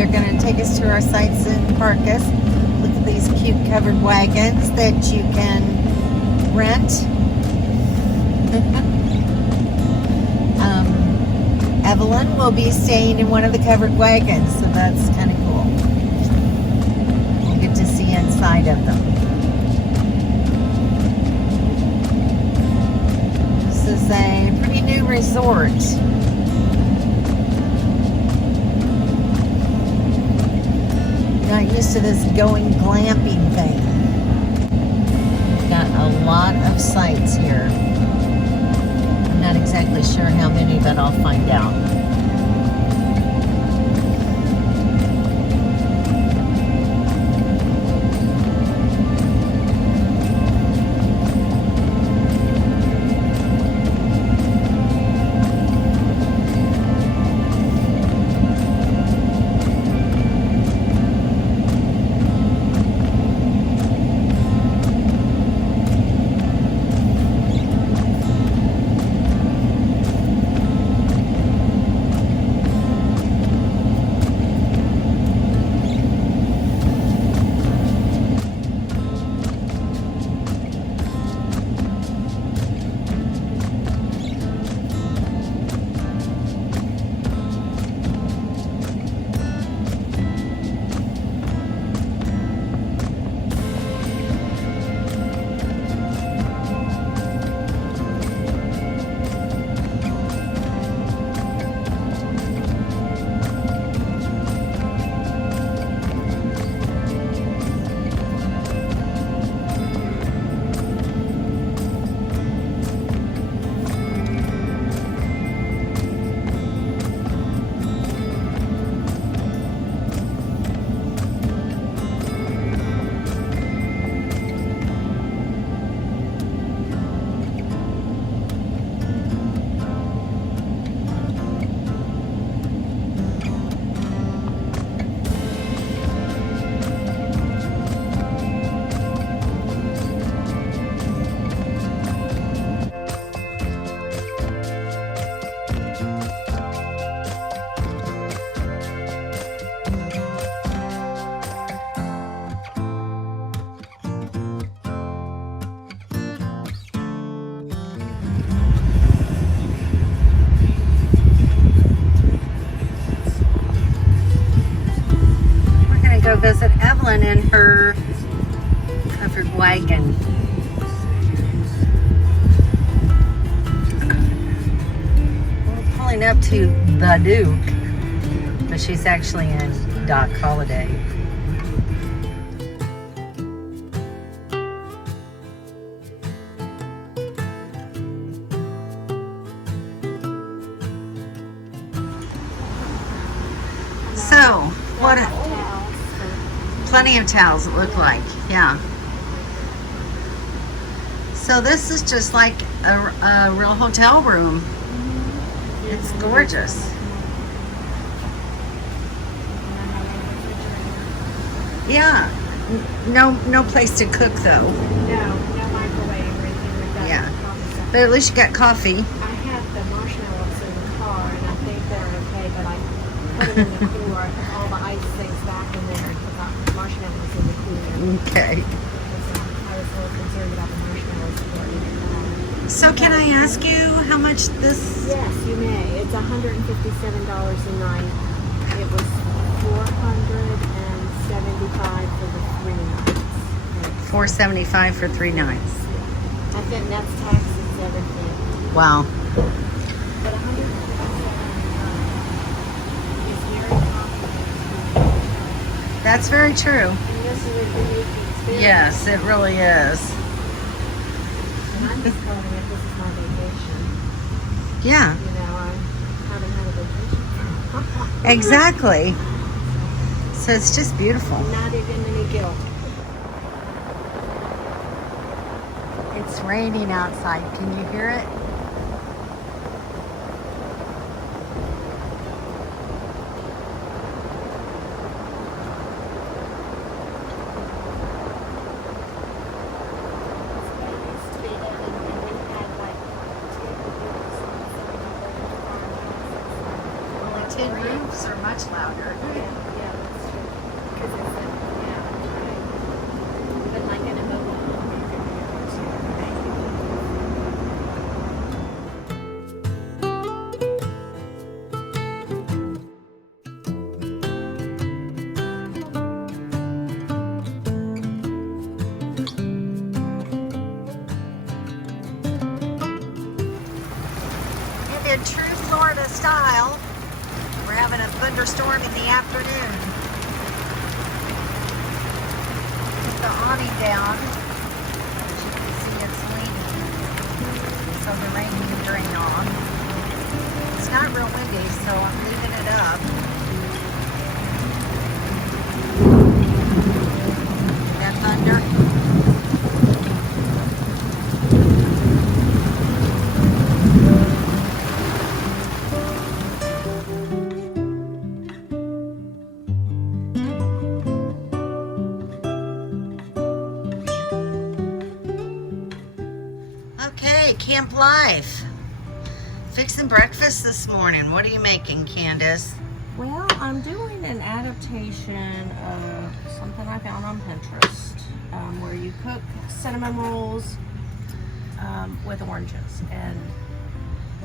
they're going to take us to our sites and park us. Look at these cute covered wagons that you can rent. Evelyn will be staying in one of the covered wagons, so that's kind of cool. We'll get to see inside of them. This is a pretty new resort. Not used to this going glamping thing. Got a lot of sites here. I'm not exactly sure how many, but I'll find out. Go visit Evelyn in her covered wagon. We're pulling up to the Duke, but she's actually in Dock Holiday. So, what? Plenty of towels, it looked like, yeah. So this is just like a real hotel room. It's gorgeous. Yeah. No place to cook though. No microwave or anything like that. Yeah. But at least you got coffee. I had the marshmallows in the car and I think they're okay, but I put them in the cooler. I put all the ice things back in there and forgot marshmallows in the cooler. Okay. Because I was a little concerned about the marshmallows before I even got. So can I ask you how much this? Yes, you may. It's $157 a night. It was $475 for the 3 nights. $475 for 3 nights. I think that's taxes, everything. Wow. But $157 is very complicated. That's very true. And this is a unique experience. Yes, it really is. And I'm just calling it, this is my vacation. Yeah, You know, I haven't had a vacation. exactly. So it's just beautiful. Not even any guilt. It's raining outside. Can you hear it? Tin roofs are much louder. Yeah. Because it's yeah, right. But like in a mobile home, you can do those sort of things. And in true Florida style, we're having a thunderstorm in the afternoon. Put the awning down. As you can see, it's leaning, so the rain can drain on. It's not real windy, so I'm leaving it up. That thunder. Okay, camp life. Fixing breakfast this morning. What are you making, Candace? Well, I'm doing an adaptation of something I found on Pinterest, where you cook cinnamon rolls with oranges. And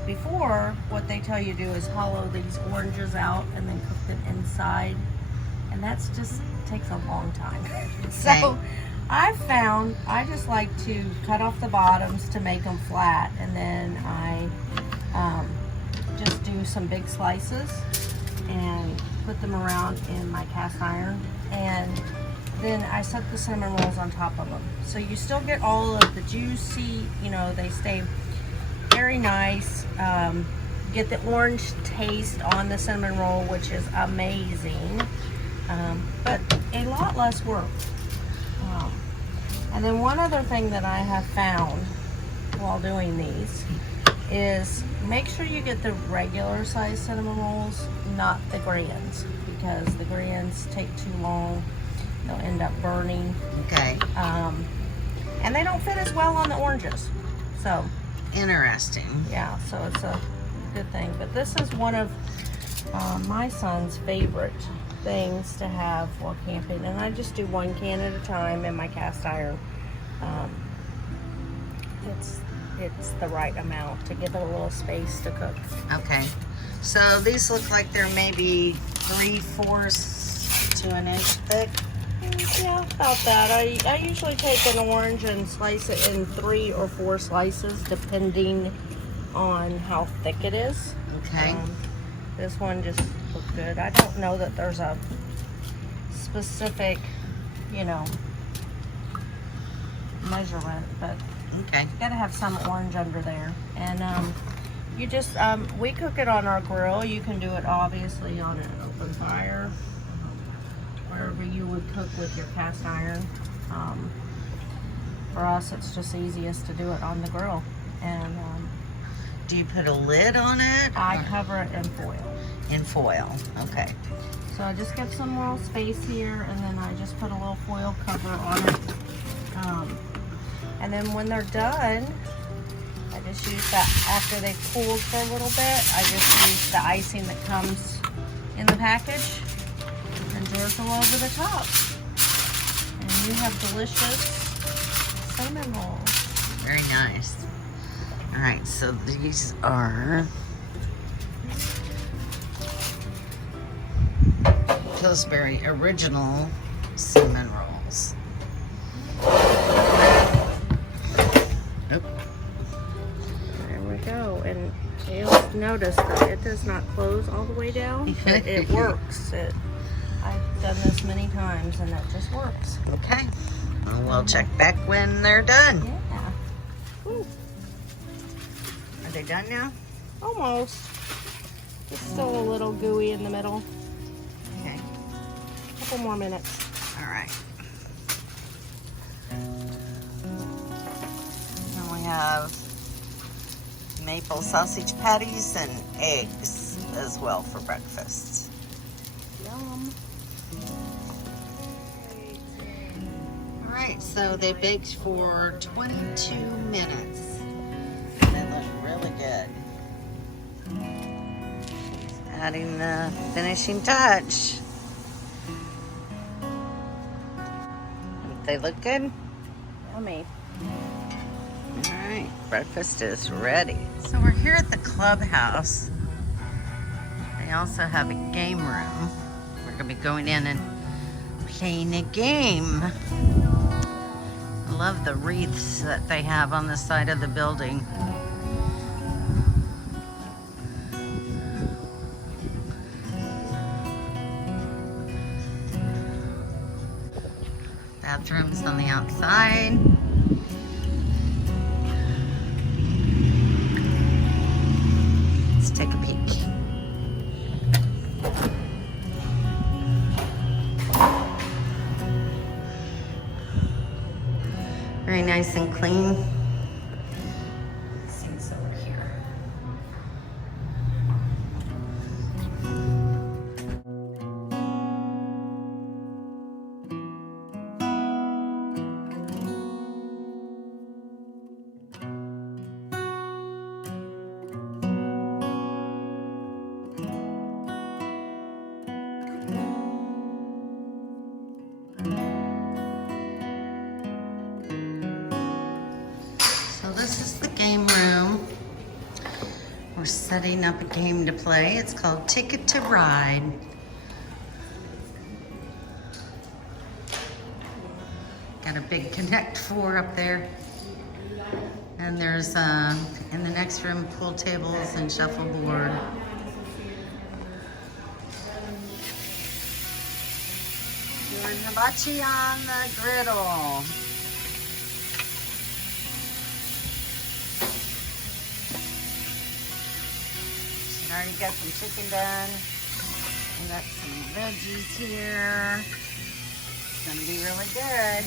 before, what they tell you to do is hollow these oranges out and then cook them inside. And that's just takes a long time. So I found I just like to cut off the bottoms to make them flat, and then I just do some big slices and put them around in my cast iron, and then I set the cinnamon rolls on top of them. So you still get all of the juicy, you know, they stay very nice. Get the orange taste on the cinnamon roll, which is amazing, but a lot less work. And then one other thing that I have found while doing these is make sure you get the regular size cinnamon rolls, not the grands, because the grands take too long. They'll end up burning. Okay. And they don't fit as well on the oranges. So Interesting. yeah, so it's a good thing. But this is one of my son's favorite things to have while camping, and I just do one can at a time in my cast iron. It's the right amount to give it a little space to cook. Okay. So these look like they're maybe 3/4 to an inch thick. Yeah, about that. I usually take an orange and slice it in 3 or 4 slices, depending on how thick it is. Okay. This one just looked good. I don't know that there's a specific, you know, measurement, but Okay. you gotta have some orange under there. And you just, we cook it on our grill. You can do it obviously on an open fire, wherever you would cook with your cast iron. For us, it's just easiest to do it on the grill. And Do you put a lid on it? I cover it in foil. In foil. Okay. So I just get some little space here, and then I just put a little foil cover on it. And then when they're done, I just use that, after they've cooled for a little bit, I just use the icing that comes in the package and drizzle over the top. And you have delicious cinnamon rolls. Very nice. All right, so these are Pillsbury original cinnamon rolls. Nope. There we go. And you'll notice that it does not close all the way down, but it works. I've done this many times, and it just works. Okay. Well, we'll check back when they're done. Yeah. Ooh, Are they done now? almost. It's still a little gooey in the middle. Okay. Couple more minutes. All right. And we have maple sausage patties and eggs as well for breakfast. Yum. All right, so they baked for 22 minutes. They look really good. Adding the finishing touch. They look good? Yummy. All right, breakfast is ready. So we're here at the clubhouse. They also have a game room. We're gonna be going in and playing a game. I love the wreaths that they have on the side of the building. Bathrooms on the outside. Let's take a peek. Very nice and clean. Seats over here. So this is the game room. We're setting up a game to play. It's called Ticket to Ride. Got a big Connect 4 up there. And there's, in the next room, pool tables and shuffleboard. Doing hibachi on the griddle. Already got some chicken done. We got some veggies here. It's gonna be really good.